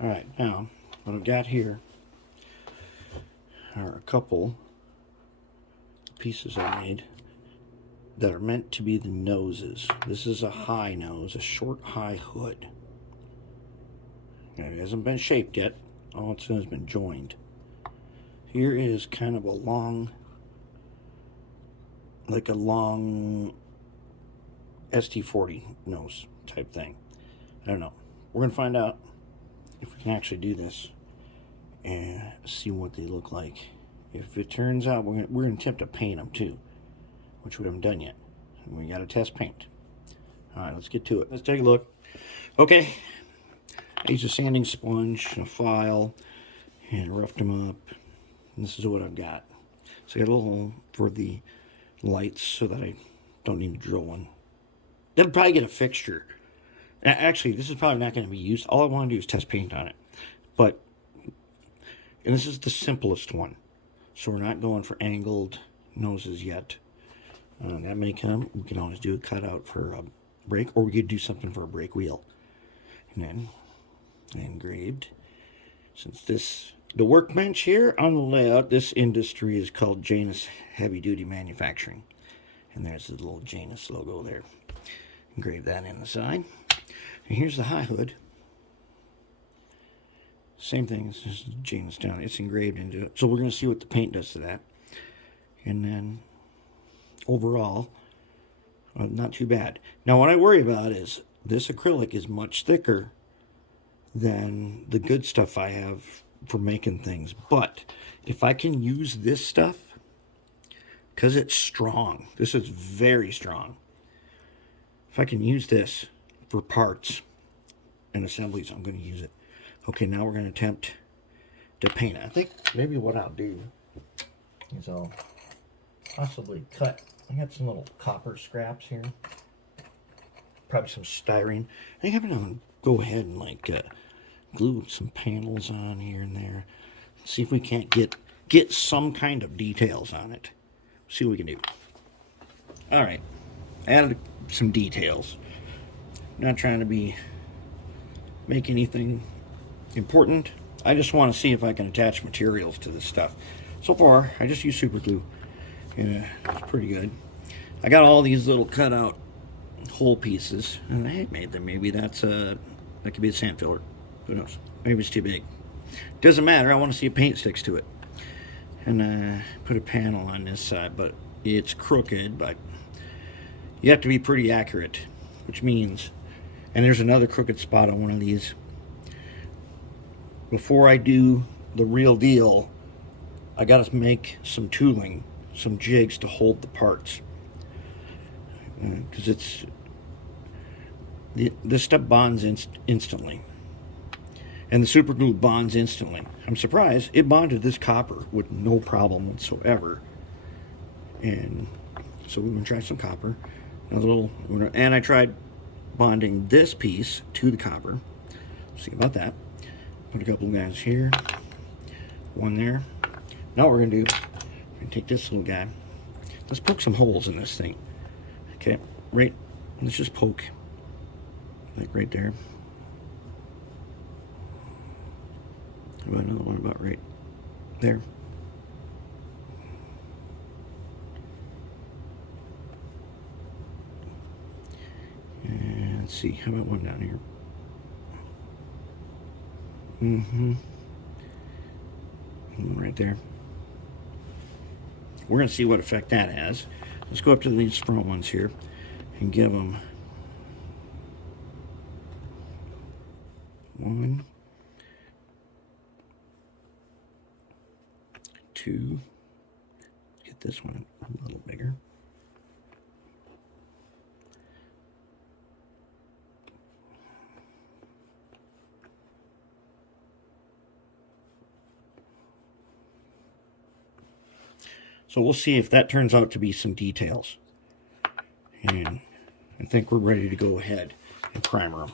Alright, now, what I've got here are a couple pieces I made that are meant to be the noses. This is a high nose, a short high hood. Now, it hasn't been shaped yet. All it's has been joined. Here is kind of a long, like a long ST40 nose type thing. I don't know. We're going to find out if we can actually do this and see what they look like. If it turns out, we're going to attempt to paint them too, which we haven't done yet. And we got to test paint. Alright, let's get to it. Let's take a look. Okay, I used a sanding sponge and a file and roughed them up. And this is what I've got. So I got a little hole for the lights so that I don't need to drill one. That'll probably get a fixture. Actually, this is probably not going to be used. All I want to do is test paint on it. But, and this is the simplest one. So we're not going for angled noses yet. That may come. We can always do a cutout for a brake, or we could do something for a brake wheel. And then engraved. Since the workbench here on the layout, this industry is called Janus Heavy Duty Manufacturing. And there's the little Janus logo there. Engrave that in the side. And here's the high hood. Same thing, it's just Janus down. It's engraved into it. So we're going to see what the paint does to that. And then overall, not too bad. Now what I worry about is this acrylic is much thicker than the good stuff I have for making things. But if I can use this stuff, because it's strong, this is very strong. If I can use this for parts and assemblies, I'm going to use it. Okay, now we're going to attempt to paint it. I think maybe what I'll do is I'll possibly cut. I got some little copper scraps here. Probably some styrene. I think I'm going to go ahead and like glue some panels on here and there. See if we can't get some kind of details on it. See what we can do. Alright, added some details. Not trying to make anything important. I just want to see if I can attach materials to this stuff. So far, I just used super glue. And it's pretty good. I got all these little cutout hole pieces, and I made them. Maybe that could be a sand filler. Who knows? Maybe it's too big. Doesn't matter. I want to see if paint sticks to it. And put a panel on this side, but it's crooked. But you have to be pretty accurate, which means, and there's another crooked spot on one of these. Before I do the real deal, I got to make some tooling, some jigs to hold the parts, because this stuff bonds instantly, and the super glue bonds instantly. I'm surprised it bonded this copper with no problem whatsoever. And so we're gonna try some copper. And I tried bonding this piece to the copper. See about that. Put a couple of guys here, one there. Now what we're gonna do, we're gonna take this little guy. Let's poke some holes in this thing. Okay, right. Let's just poke, like right there. How about another one about right there? And let's see, how about one down here? Right there. We're going to see what effect that has. Let's go up to these front ones here and give them 1, 2. Get this one a little bigger. So we'll see if that turns out to be some details. And I think we're ready to go ahead and primer them.